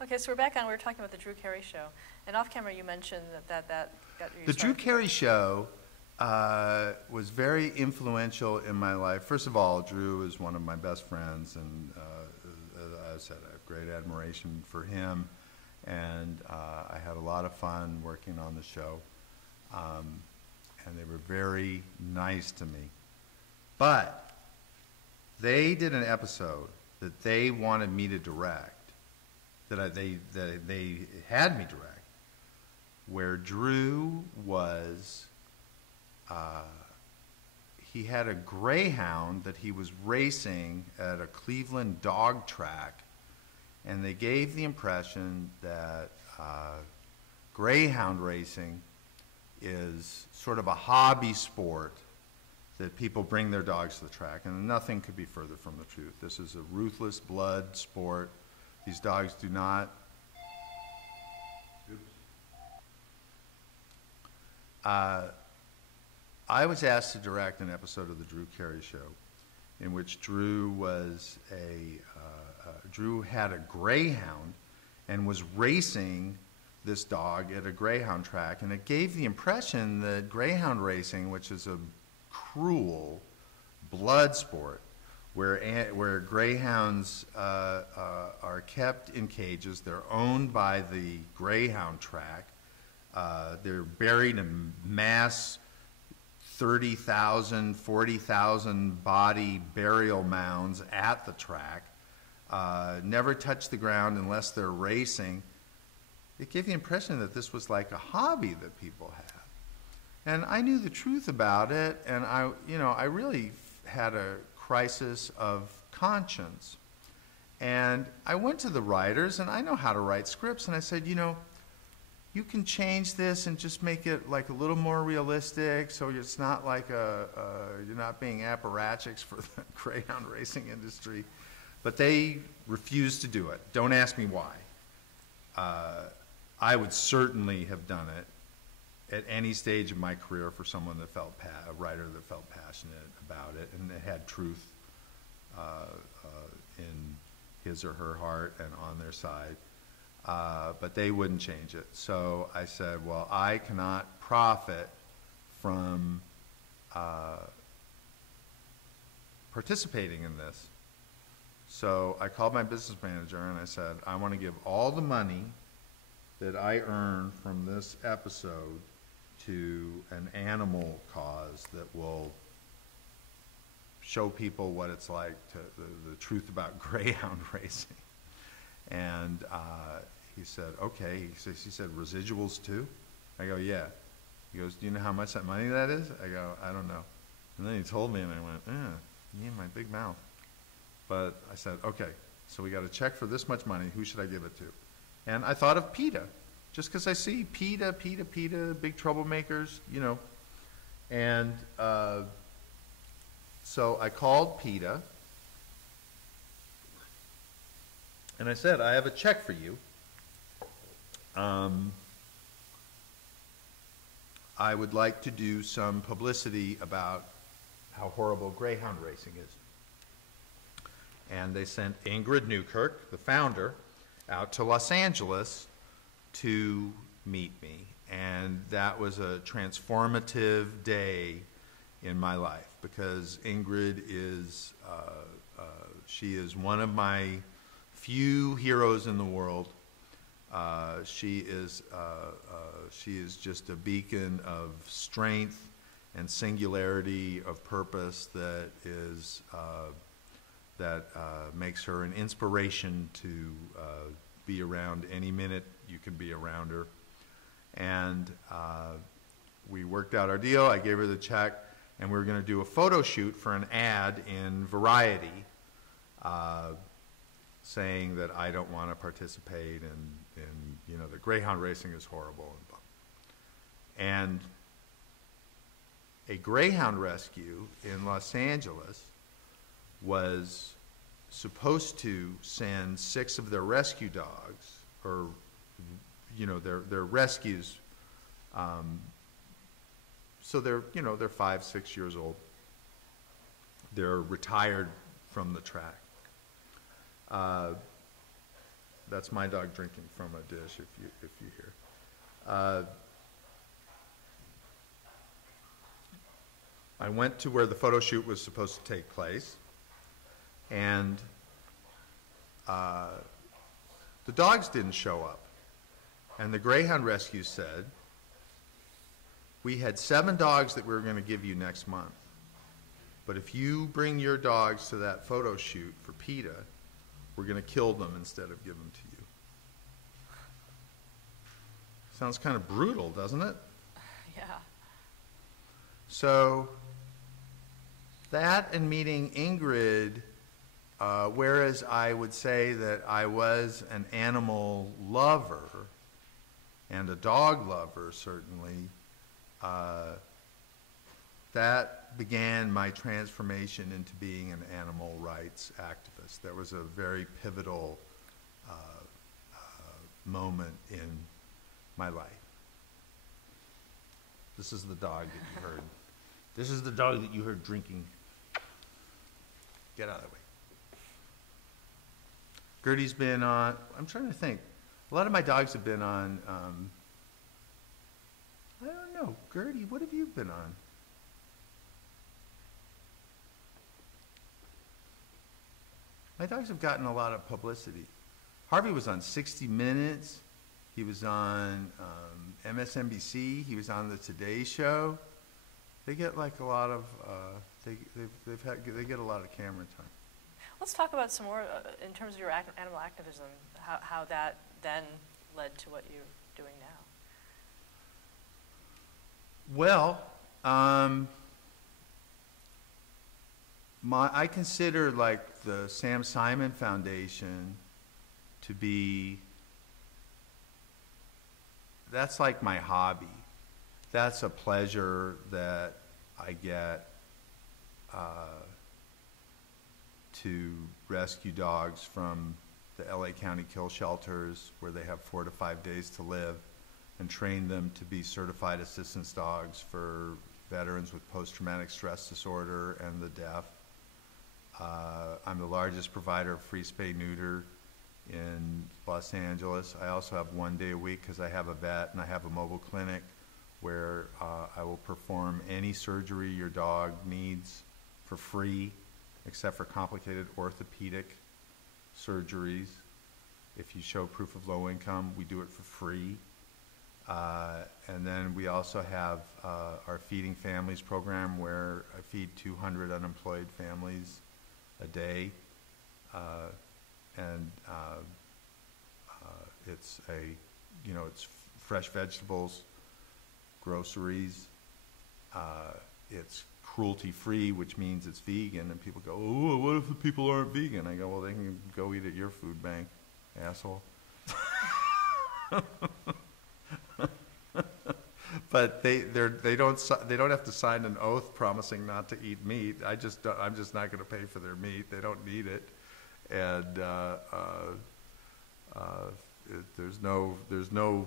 Okay, so we're back on, we were talking about the Drew Carey Show. And off camera you mentioned that got you The Drew started. Carey Show was very influential in my life. First of all, Drew is one of my best friends, and as I said, I have great admiration for him. And I had a lot of fun working on the show. And they were very nice to me. But they did an episode that they wanted me to direct, that they had me direct, where Drew was, he had a greyhound that he was racing at a Cleveland dog track, and they gave the impression that greyhound racing is sort of a hobby sport that people bring their dogs to the track, and nothing could be further from the truth. This is a ruthless blood sport. These dogs do not. I was asked to direct an episode of the Drew Carey Show, in which Drew had a greyhound and was racing this dog at a greyhound track, and it gave the impression that greyhound racing, which is a cruel blood sport, where greyhounds are kept in cages, they're owned by the greyhound track, they're buried in mass 30,000, 40,000 body burial mounds at the track, never touch the ground unless they're racing. It gave the impression that this was like a hobby that people had. And I knew the truth about it, and I really had a crisis of conscience. And I went to the writers, and I know how to write scripts, and I said, you can change this and just make it like a little more realistic, so it's not like you're not being apparatchiks for the greyhound racing industry. But they refused to do it. Don't ask me why. I would certainly have done it at any stage of my career for someone that felt, a writer that felt passionate about it and that had truth in his or her heart and on their side. But they wouldn't change it. So I said, well, I cannot profit from participating in this. So I called my business manager and I said, I want to give all the money that I earn from this episode to an animal cause that will show people what it's like, the truth about greyhound racing. And he said, okay. He said, residuals too? I go, yeah. He goes, do you know how much that money that is? I go, I don't know. And then he told me, and I went, yeah, my big mouth. But I said, okay, so we got a check for this much money. Who should I give it to? And I thought of PETA, just because I see PETA, big troublemakers, And so I called PETA, and I said, I have a check for you. I would like to do some publicity about how horrible greyhound racing is. And they sent Ingrid Newkirk, the founder, out to Los Angeles to meet me. And that was a transformative day in my life, because Ingrid is, she is one of my few heroes in the world. She is just a beacon of strength and singularity of purpose that makes her an inspiration to be around any minute you can be around her. And we worked out our deal. I gave her the check, and we were going to do a photo shoot for an ad in Variety, saying that I don't want to participate in the greyhound racing is horrible. And a greyhound rescue in Los Angeles was supposed to send 6 of their rescue dogs, or their rescues. So they're 5, 6 years old. They're retired from the track. That's my dog drinking from a dish, if you hear. I went to where the photo shoot was supposed to take place, and the dogs didn't show up. And the Greyhound Rescue said, we had 7 dogs that we were going to give you next month. But if you bring your dogs to that photo shoot for PETA, we're going to kill them instead of give them to you. Sounds kind of brutal, doesn't it? Yeah. So that and meeting Ingrid, whereas I would say that I was an animal lover and a dog lover, certainly, that began my transformation into being an animal rights activist. That was a very pivotal moment in my life. This is the dog that you heard. This is the dog that you heard drinking. Get out of the way. Gertie's been on, I'm trying to think. A lot of my dogs have been on, I don't know. Gertie, what have you been on? My dogs have gotten a lot of publicity. Harvey was on 60 Minutes. He was on MSNBC. He was on the Today Show. They get like a lot of, they get a lot of camera time. Let's talk about some more, in terms of your animal activism, how that then led to what you're doing now. Well, I consider like the Sam Simon Foundation to be, that's like my hobby. That's a pleasure that I get to rescue dogs from the LA County kill shelters where they have 4 to 5 days to live and train them to be certified assistance dogs for veterans with post-traumatic stress disorder and the deaf. I'm the largest provider of free spay-neuter in Los Angeles. I also have 1 day a week because I have a vet and I have a mobile clinic where I will perform any surgery your dog needs for free, except for complicated orthopedic surgeries. If you show proof of low income, we do it for free. And then we also have our Feeding Families program where I feed 200 unemployed families a day. It's it's fresh vegetables, groceries. It's cruelty-free, which means it's vegan. And people go, oh, what if the people aren't vegan? I go, well, they can go eat at your food bank, asshole. But they don't have to sign an oath promising not to eat meat. I'm just not going to pay for their meat. They don't need it, and there's no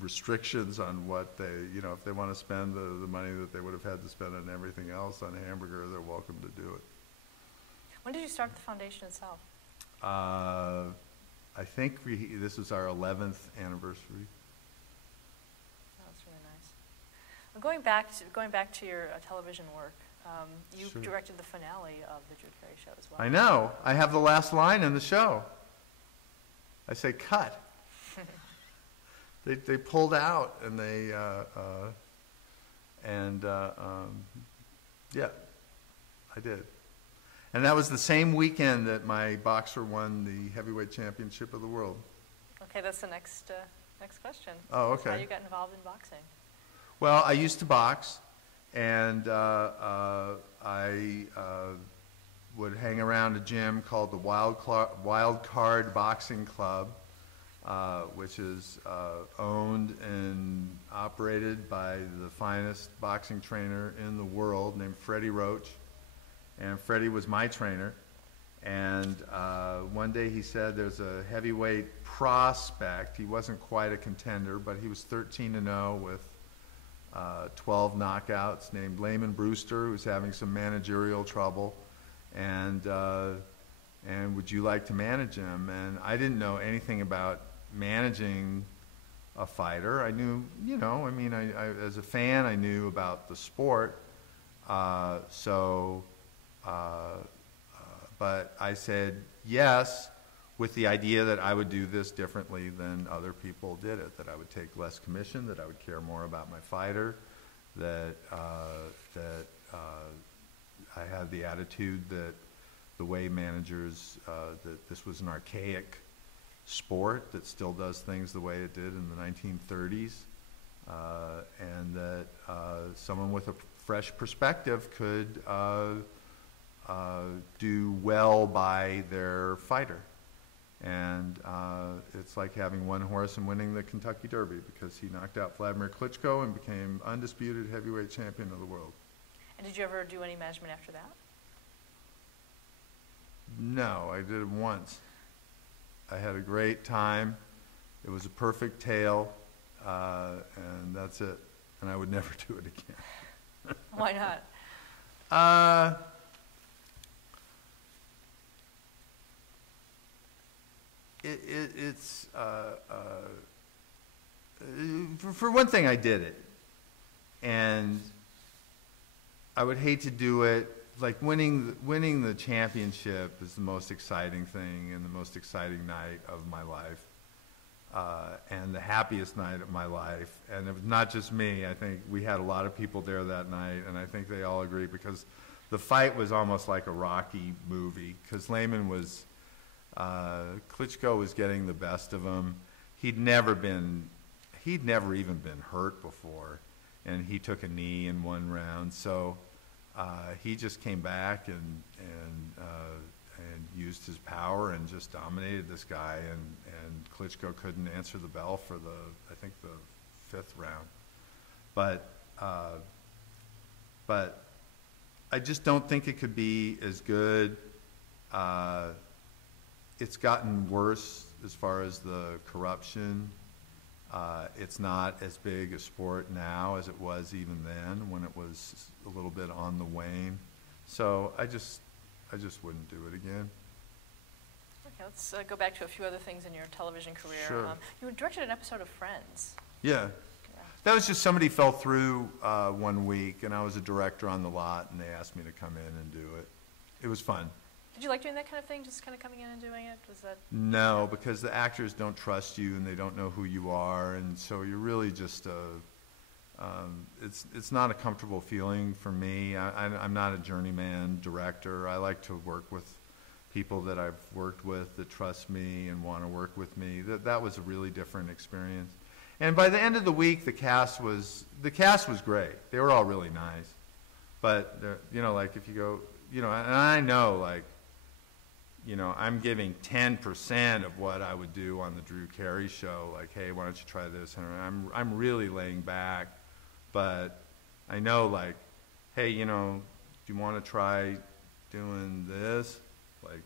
restrictions on what they, if they want to spend the money that they would have had to spend on everything else on a hamburger, they're welcome to do it. When did you start the foundation itself? I think this is our 11th anniversary. That's really nice. Well, going back to your television work, you Sure. directed the finale of the Drew Carey Show as well. I know. I have the last line in the show. I say, cut. They pulled out, and yeah, I did. And that was the same weekend that my boxer won the heavyweight championship of the world. Okay, that's the next question. Oh, okay. How you got involved in boxing? Well, I used to box, and I would hang around a gym called the Wild Card Boxing Club, which is owned and operated by the finest boxing trainer in the world named Freddie Roach. And Freddie was my trainer. And one day he said there's a heavyweight prospect. He wasn't quite a contender, but he was 13-0 with 12 knockouts, named Layman Brewster, who's having some managerial trouble. And and would you like to manage him? And I didn't know anything about managing a fighter. I knew, you know, I mean, I as a fan, I knew about the sport. But I said yes, with the idea that I would do this differently than other people did it, that I would take less commission, that I would care more about my fighter, that I had the attitude that the way managers, that this was an archaic sport that still does things the way it did in the 1930s, and that someone with a fresh perspective could do well by their fighter. And it's like having one horse and winning the Kentucky Derby, because he knocked out Vladimir Klitschko and became undisputed heavyweight champion of the world. And did you ever do any management after that? No, I did it once. I had a great time. It was a perfect tale, and that's it. And I would never do it again. Why not? It's for one thing, I did it, and I would hate to do it. Like winning the championship is the most exciting thing and the most exciting night of my life, and the happiest night of my life. And it was not just me. I think we had a lot of people there that night, and I think they all agree, because the fight was almost like a Rocky movie, because Lehman was, Klitschko was getting the best of him. He'd never even been hurt before, and he took a knee in one round. So he just came back and used his power and just dominated this guy, and Klitschko couldn't answer the bell for I think the fifth round. But I just don't think it could be as good. It's gotten worse as far as the corruption. It's not as big a sport now as it was even then, when it was a little bit on the wane. So I just wouldn't do it again. Okay, let's go back to a few other things in your television career. Sure. You directed an episode of Friends. Yeah. That was just somebody fell through one week, and I was a director on the lot, and they asked me to come in and do it. It was fun. Did you like doing that kind of thing, just kind of coming in and doing it? Was that? No, because the actors don't trust you, and they don't know who you are, and so you're really just it's not a comfortable feeling for me. I'm not a journeyman director. I like to work with people that I've worked with that trust me and want to work with me. That was a really different experience. And by the end of the week, the cast was great. They were all really nice. But you know, like if you go, you know, and I know, like, you know, I'm giving 10% of what I would do on the Drew Carey show. Like, hey, why don't you try this? And I'm really laying back, but I know, like, hey, you know, do you want to try doing this? Like,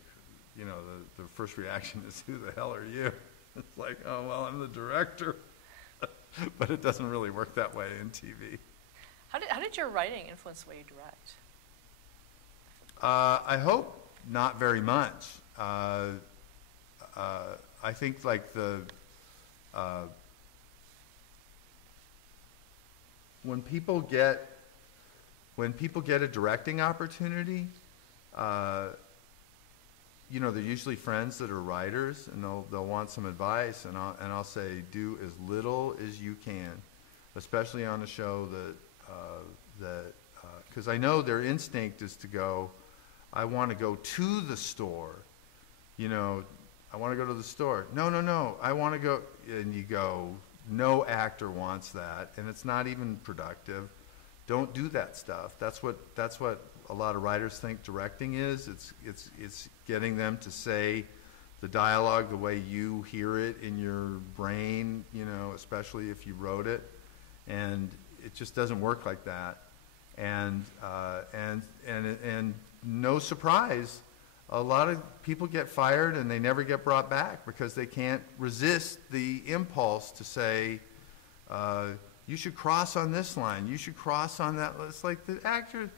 you know, the first reaction is, who the hell are you? It's like, oh, well, I'm the director. But it doesn't really work that way in TV. How did your writing influence the way you direct? I hope not very much. I think like when people get a directing opportunity, you know, they're usually friends that are writers, and they'll want some advice, and I'll say, do as little as you can, especially on a show because I know their instinct is to go, I want to go to the store, you know, I want to go to the store. No, I want to go, and you go, no actor wants that, and it's not even productive. Don't do that stuff. That's what a lot of writers think directing is. It's getting them to say the dialogue the way you hear it in your brain, you know, especially if you wrote it, and it just doesn't work like that. And no surprise, a lot of people get fired and they never get brought back because they can't resist the impulse to say, you should cross on this line, you should cross on that. It's like the actors,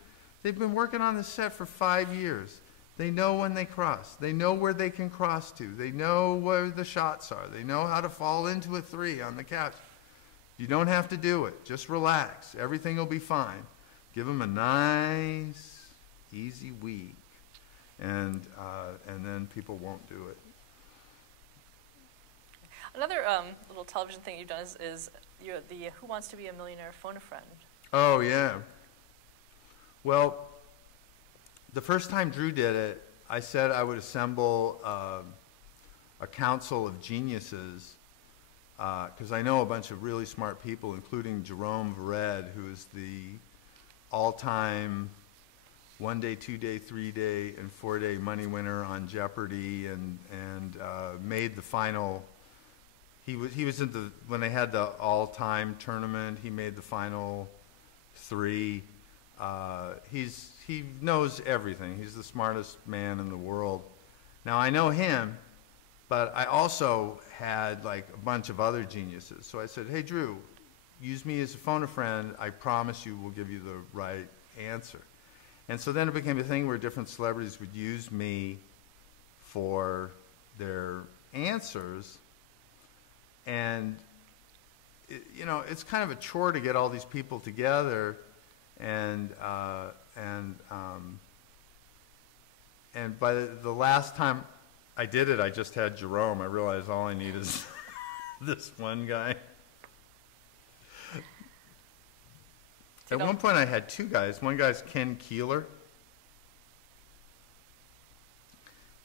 they've been working on the set for 5 years. They know when they cross. They know where they can cross to. They know where the shots are. They know how to fall into a 3 on the couch. You don't have to do it. Just relax. Everything will be fine. Give them a nice, easy week, and then people won't do it. Another little television thing you've done is the Who Wants to Be a Millionaire Phone a Friend. Oh, yeah. Well, the first time Drew did it, I said I would assemble a council of geniuses, because I know a bunch of really smart people, including Jerome Vered, who is the all-time 1-day, 2-day, 3-day, and 4-day money winner on Jeopardy, and made the final. He was in when they had the all-time tournament. He made the final 3. He knows everything. He's the smartest man in the world. Now I know him, but I also had like a bunch of other geniuses. So I said, "Hey Drew, use me as a phone a friend. I promise you we'll give you the right answer." And so then it became a thing where different celebrities would use me for their answers. And it's kind of a chore to get all these people together, and by the last time I did it, I just had Jerome. I realized all I need is this one guy. At one point I had 2 guys. One guy's Ken Keeler.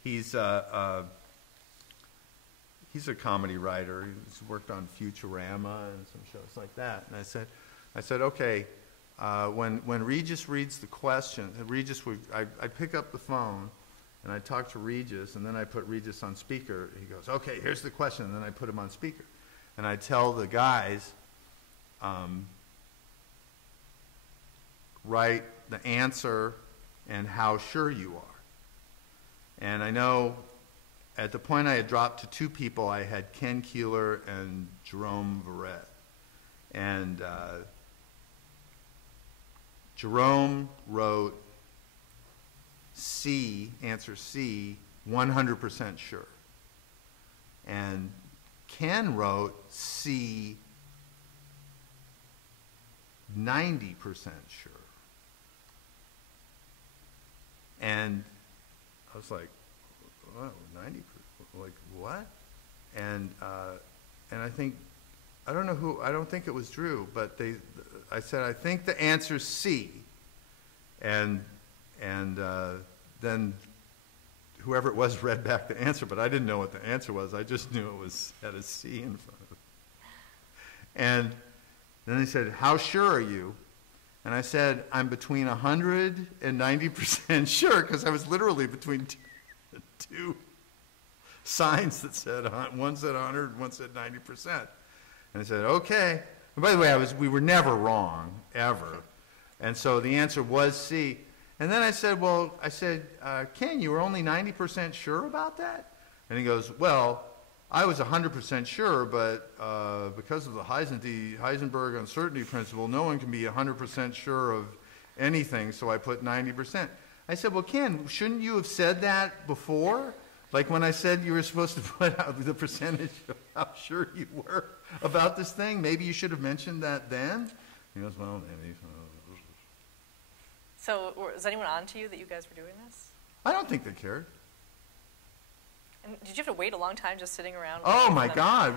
He's a comedy writer. He's worked on Futurama and some shows like that. And I said, okay, when Regis reads the question, I'd pick up the phone and I'd talk to Regis, and then I put Regis on speaker. He goes, okay, here's the question, and then I put him on speaker. And I'd tell the guys, write the answer and how sure you are. And I know at the point I had dropped to 2 people, I had Ken Keeler and Jerome Vered. And Jerome wrote C, answer C, 100% sure. And Ken wrote C, 90% sure. And I was like, "Wow, 90%? Like what?" And I don't think it was Drew, but I said, "I think the answer's C." And then whoever it was read back the answer, but I didn't know what the answer was. I just knew it had a C in front of it. And then they said, "How sure are you?" And I said, "I'm between 100 and 90% sure," because I was literally between two signs that said, one said 100, one said 90%. And I said, okay. And by the way, we were never wrong, ever. And so the answer was C. And then I said, Ken, you were only 90% sure about that? And he goes, well, I was 100% sure, but because of the Heisenberg uncertainty principle, no one can be 100% sure of anything, so I put 90%. I said, well, Ken, shouldn't you have said that before? Like when I said you were supposed to put out the percentage of how sure you were about this thing, maybe you should have mentioned that then? He goes, well, maybe. So was anyone on to you that you guys were doing this? I don't think they cared. And did you have to wait a long time just sitting around? Oh my God,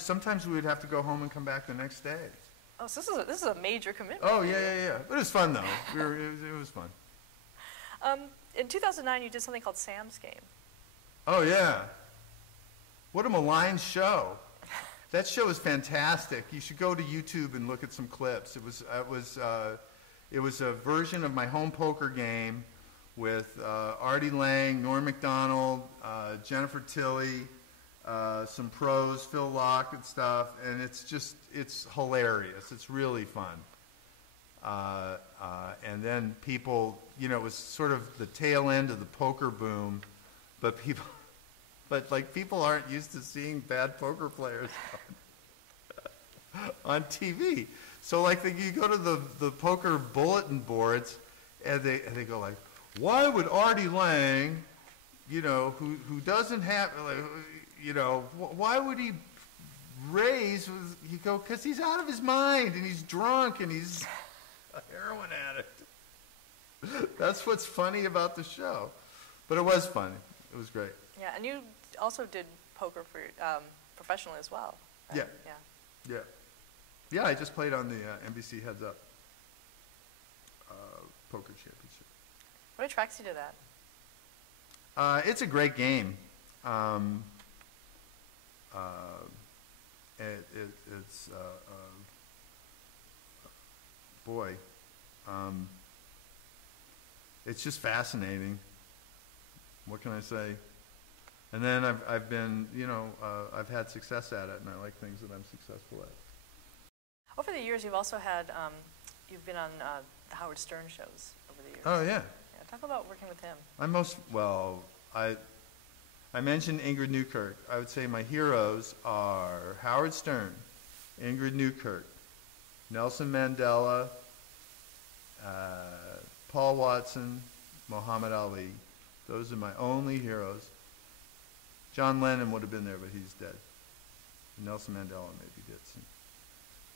sometimes we would have to go home and come back the next day. Oh, so this is a major commitment. Oh, yeah. But it was fun, though. It was fun. In 2009, you did something called Sam's Game. Oh, yeah. What a maligned show. That show is fantastic. You should go to YouTube and look at some clips. It was a version of my home poker game with Artie Lang, Norm Macdonald, Jennifer Tilly, some pros, Phil Locke and stuff, and it's hilarious. It's really fun. And then people, it was sort of the tail end of the poker boom, but people aren't used to seeing bad poker players on TV. So you go to the poker bulletin boards, and they go like, why would Artie Lang, you know, who doesn't have, like, you know, why would he raise, you go, because he's out of his mind, and he's drunk, and he's a heroin addict. That's what's funny about the show. But it was funny. It was great. Yeah, and you also did poker for professionally as well. Right? Yeah. Yeah. Yeah. Yeah, I just played on the NBC Heads Up poker championship. What attracts you to that? It's a great game. It's boy, it's just fascinating. What can I say? And then I've been, you know, I've had success at it, and I like things that I'm successful at. Over the years, you've also had, you've been on the Howard Stern shows over the years. Oh yeah. Yeah, talk about working with him. I mentioned Ingrid Newkirk. I would say my heroes are Howard Stern, Ingrid Newkirk, Nelson Mandela, Paul Watson, Muhammad Ali. Those are my only heroes. John Lennon would have been there, but he's dead. Nelson Mandela maybe did.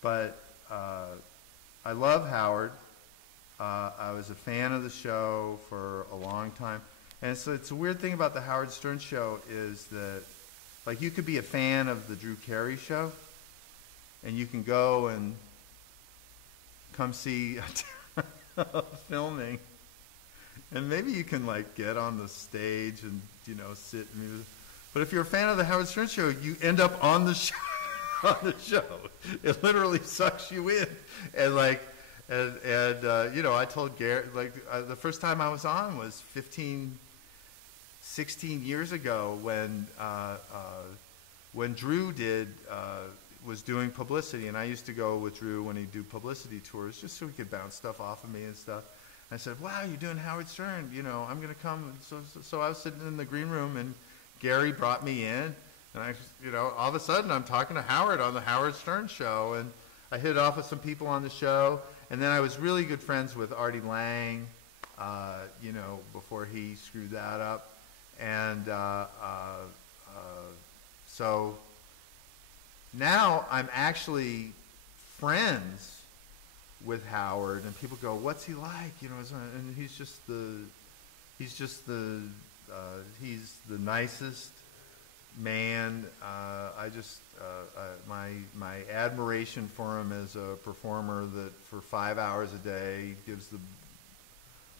But I love Howard. I was a fan of the show for a long time. And so it's a weird thing about the Howard Stern show is that, like, you could be a fan of the Drew Carey show, and you can go and come see a filming, and maybe you can, like, get on the stage and, you know, sit and... But if you're a fan of the Howard Stern show, you end up on the show. On the show, it literally sucks you in, and like, you know, I told Gary, like, the first time I was on was 16 years ago when Drew was doing publicity, and I used to go with Drew when he'd do publicity tours just so he could bounce stuff off of me and stuff. I said, "Wow, you're doing Howard Stern, you know, I'm gonna come." So I was sitting in the green room, and Gary brought me in. And I, you know, all of a sudden I'm talking to Howard on the Howard Stern show, and I hit it off with some people on the show, and then I was really good friends with Artie Lang, you know, before he screwed that up, and so now I'm actually friends with Howard, and people go, "What's he like?" You know, and he's the nicest man. My admiration for him as a performer that for 5 hours a day gives the,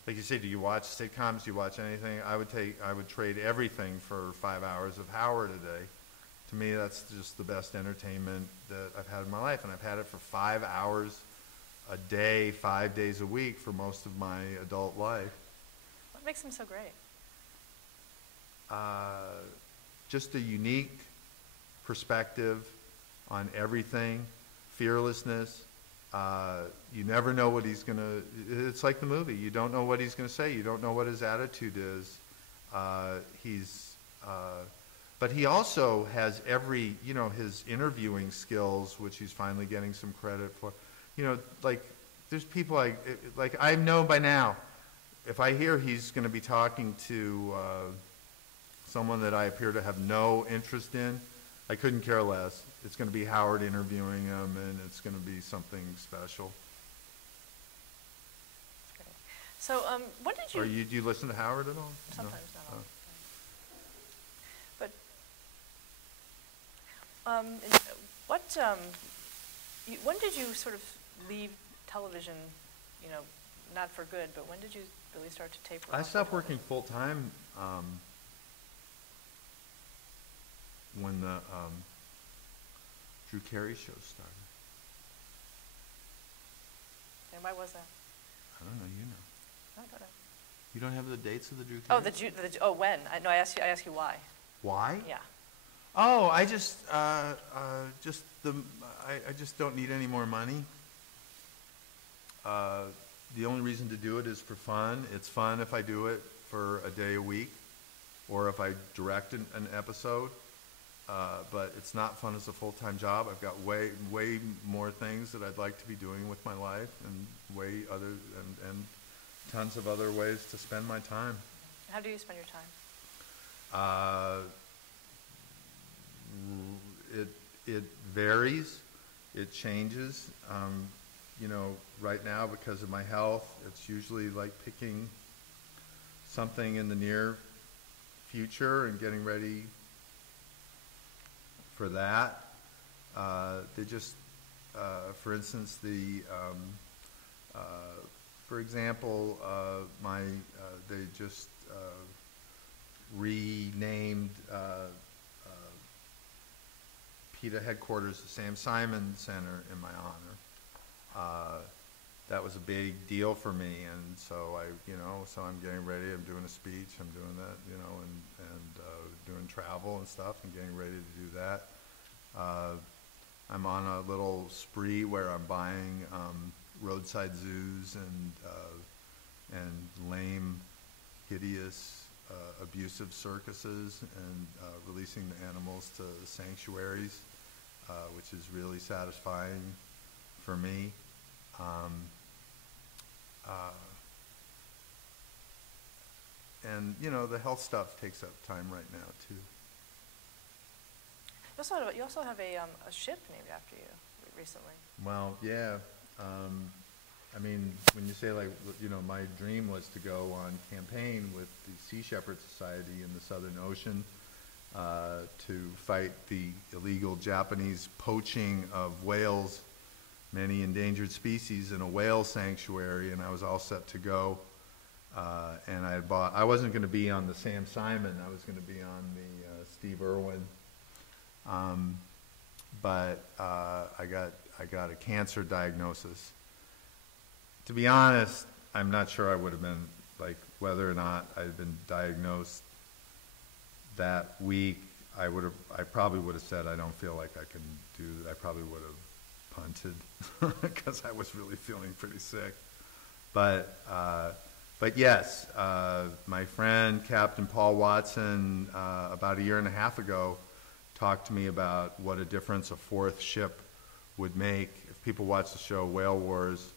like you say, do you watch sitcoms? Do you watch anything? I would trade everything for 5 hours of Howard a day. To me, that's just the best entertainment that I've had in my life, and I've had it for 5 hours a day, 5 days a week for most of my adult life. What makes him so great? Just a unique perspective on everything, fearlessness. You never know what he's going to... It's like the movie. You don't know what he's going to say. You don't know what his attitude is. But he also has every, you know, his interviewing skills, which he's finally getting some credit for. You know, like, there's people like I know by now, if I hear he's going to be talking to... someone that I appear to have no interest in, I couldn't care less. It's going to be Howard interviewing him, and it's going to be something special. That's great. So, what did you... Do you listen to Howard at all? Sometimes, no? not all. But, when did you sort of leave television, you know, not for good, but when did you really start to taper off? I stopped working full-time when the Drew Carey show started. And why was that? I don't know, you know. I don't know. You don't have the dates of the Drew Carey? Oh, when? I asked you why. Why? Yeah. Oh, I just don't need any more money. The only reason to do it is for fun. It's fun if I do it for a day a week, or if I direct an episode. But it's not fun as a full-time job. I've got way more things that I'd like to be doing with my life, and tons of other ways to spend my time. How do you spend your time? It varies. It changes. You know, right now because of my health, it's usually like picking something in the near future and getting ready for that. They just, for instance, for example, they just renamed PETA headquarters the Sam Simon Center in my honor. That was a big deal for me, and so so I'm getting ready. I'm doing a speech. I'm doing that, and doing travel and stuff, and getting ready to do that. I'm on a little spree where I'm buying roadside zoos and lame, hideous, abusive circuses and releasing the animals to sanctuaries, which is really satisfying for me. And the health stuff takes up time right now too. You also have a ship named after you recently. Well, yeah. I mean, when you say my dream was to go on campaign with the Sea Shepherd Society in the Southern Ocean to fight the illegal Japanese poaching of whales, many endangered species, in a whale sanctuary, and I was all set to go. And I wasn't going to be on the Sam Simon. I was going to be on the Steve Irwin. But I got a cancer diagnosis. To be honest, I'm not sure I would have been, whether or not I'd been diagnosed that week, I probably would have said I don't feel like I can do that. I probably would have punted because I was really feeling pretty sick. But yes, my friend Captain Paul Watson about 1.5 years ago talked to me about what a difference a fourth ship would make. If people watch the show Whale Wars,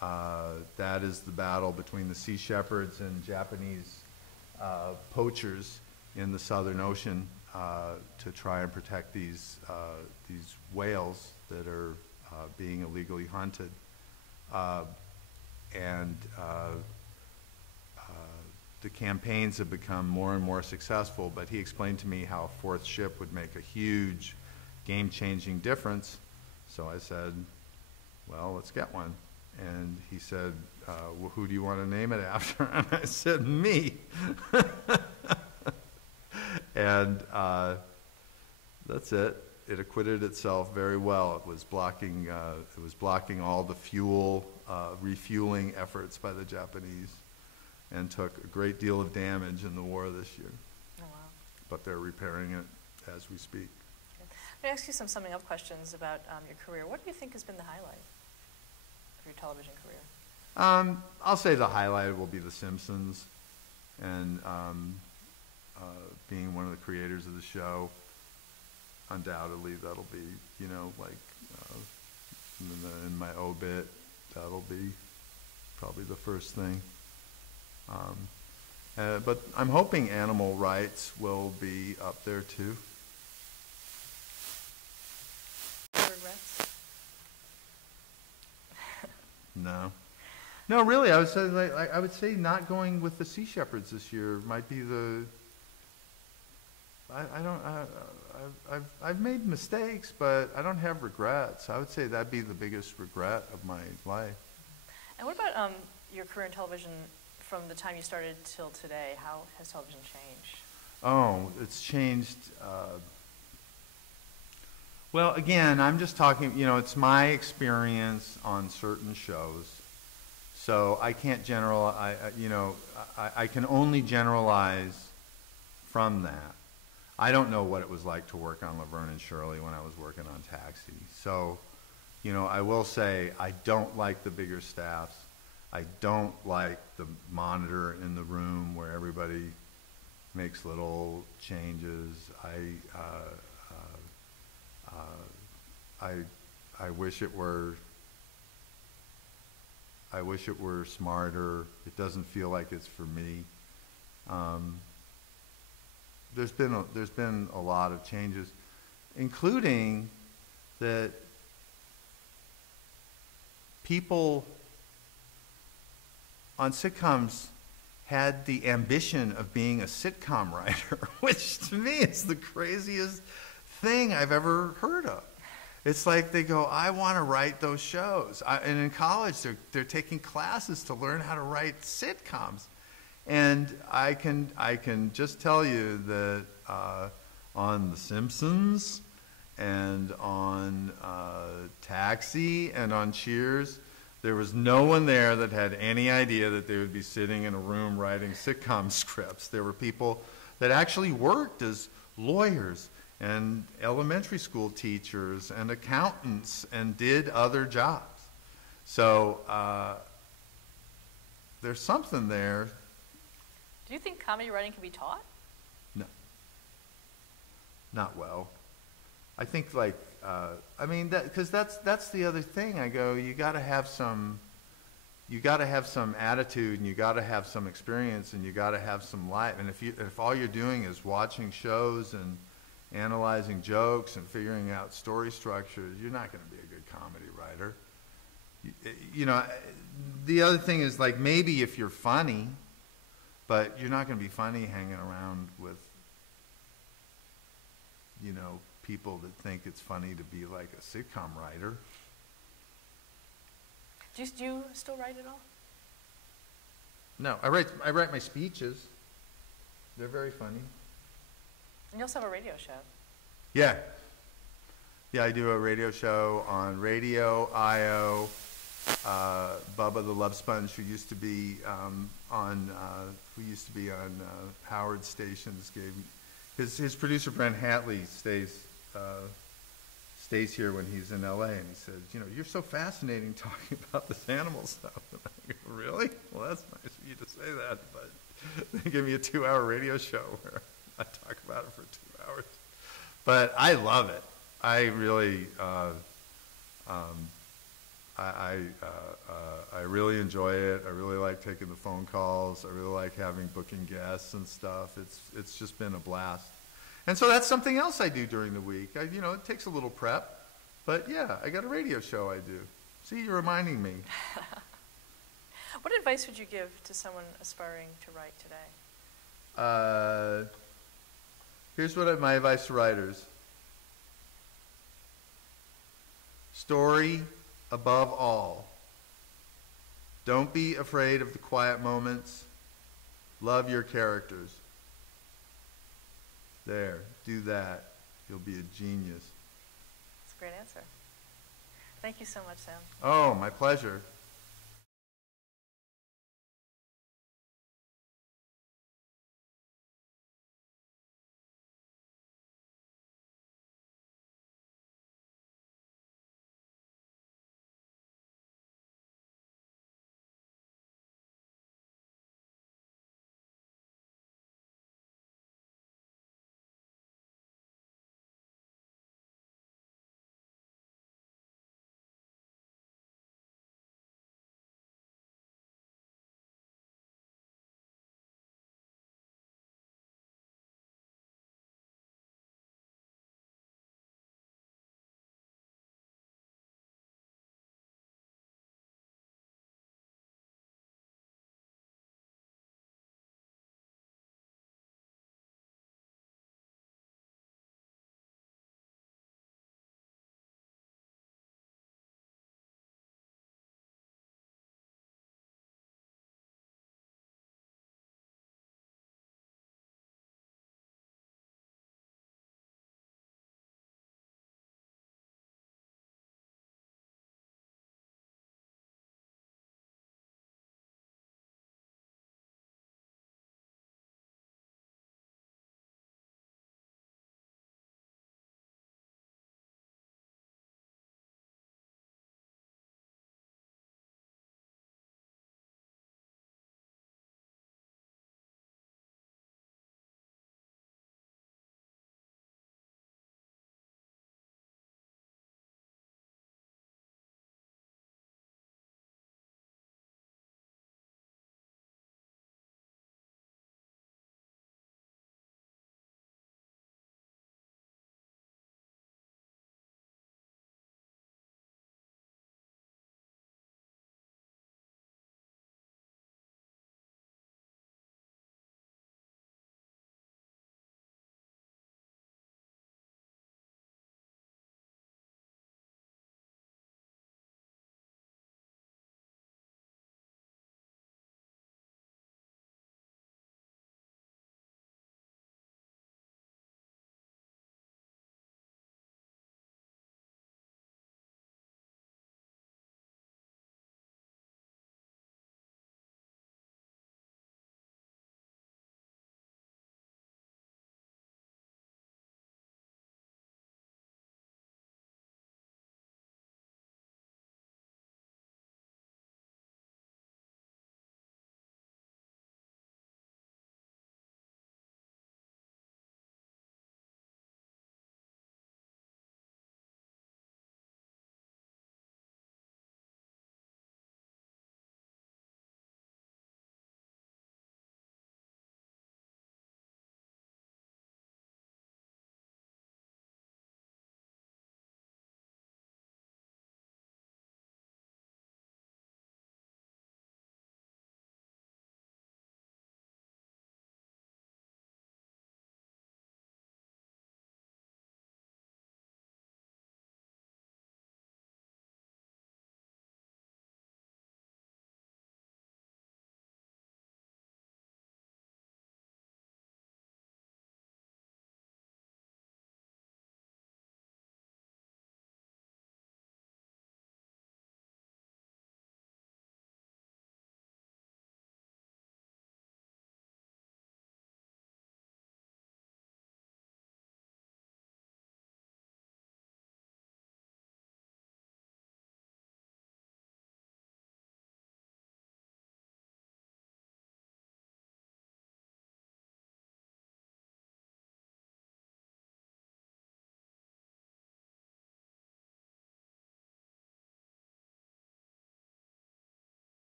that is the battle between the Sea Shepherds and Japanese poachers in the Southern Ocean to try and protect these whales that are being illegally hunted. The campaigns have become more and more successful, but he explained to me how a fourth ship would make a huge game-changing difference. So I said, well, let's get one. And he said, well, who do you want to name it after? And I said, me. And that's it. It acquitted itself very well. It was blocking all the refueling efforts by the Japanese, and took a great deal of damage in the war this year. Oh, wow. But they're repairing it as we speak. Okay. Let me ask you some summing up questions about your career. What do you think has been the highlight of your television career? I'll say the highlight will be The Simpsons, and being one of the creators of the show. Undoubtedly, that'll be, in my obit, that'll be probably the first thing. But I'm hoping animal rights will be up there too. Regrets? No, really. I would say not going with the Sea Shepherds this year might be the. I've made mistakes, but I don't have regrets. I would say that'd be the biggest regret of my life. And what about your career in television from the time you started till today? How has television changed? Oh, it's changed. Well, again, I'm just talking, it's my experience on certain shows. So I can't I can only generalize from that. I don't know what it was like to work on Laverne and Shirley when I was working on Taxi. So, I will say I don't like the bigger staffs. I don't like the monitor in the room where everybody makes little changes. I wish it were I wish it were smarter. It doesn't feel like it's for me. There's been a lot of changes, including that people on sitcoms had the ambition of being a sitcom writer, which to me is the craziest thing I've ever heard of. It's like they go, I want to write those shows. And in college, they're taking classes to learn how to write sitcoms. And I can just tell you that on The Simpsons and on Taxi and on Cheers, there was no one there that had any idea that they would be sitting in a room writing sitcom scripts. There were people that actually worked as lawyers and elementary school teachers and accountants and did other jobs. So there's something there. Do you think comedy writing can be taught? No. Not well. I think like, because that's the other thing. I go, you got to have some attitude, and you got to have some experience, and you got to have some life. And if all you're doing is watching shows and analyzing jokes and figuring out story structures, you're not going to be a good comedy writer. You know, the other thing is like maybe if you're funny, but you're not going to be funny hanging around with, you know, people that think it's funny to be like a sitcom writer. Do you still write at all? No, I write my speeches. They're very funny. And you also have a radio show. Yeah. Yeah, I do a radio show on Radio IO. Bubba the Love Sponge, who used to be on Howard stations, gave his producer Brent Hatley stays here when he's in LA, and he says, you know, you're so fascinating talking about this animal stuff. And I go, really? Well, that's nice of you to say that, but they give me a 2-hour radio show where I talk about it for 2 hours. But I love it. I really, I really enjoy it. I really like taking the phone calls. I really like having booking guests and stuff. It's just been a blast. And so that's something else I do during the week. You know, it takes a little prep, but yeah, I got a radio show I do. See, you're reminding me. What advice would you give to someone aspiring to write today? Here's my advice to writers. Story above all. Don't be afraid of the quiet moments. Love your characters. There, do that. You'll be a genius. That's a great answer. Thank you so much, Sam. Oh, my pleasure.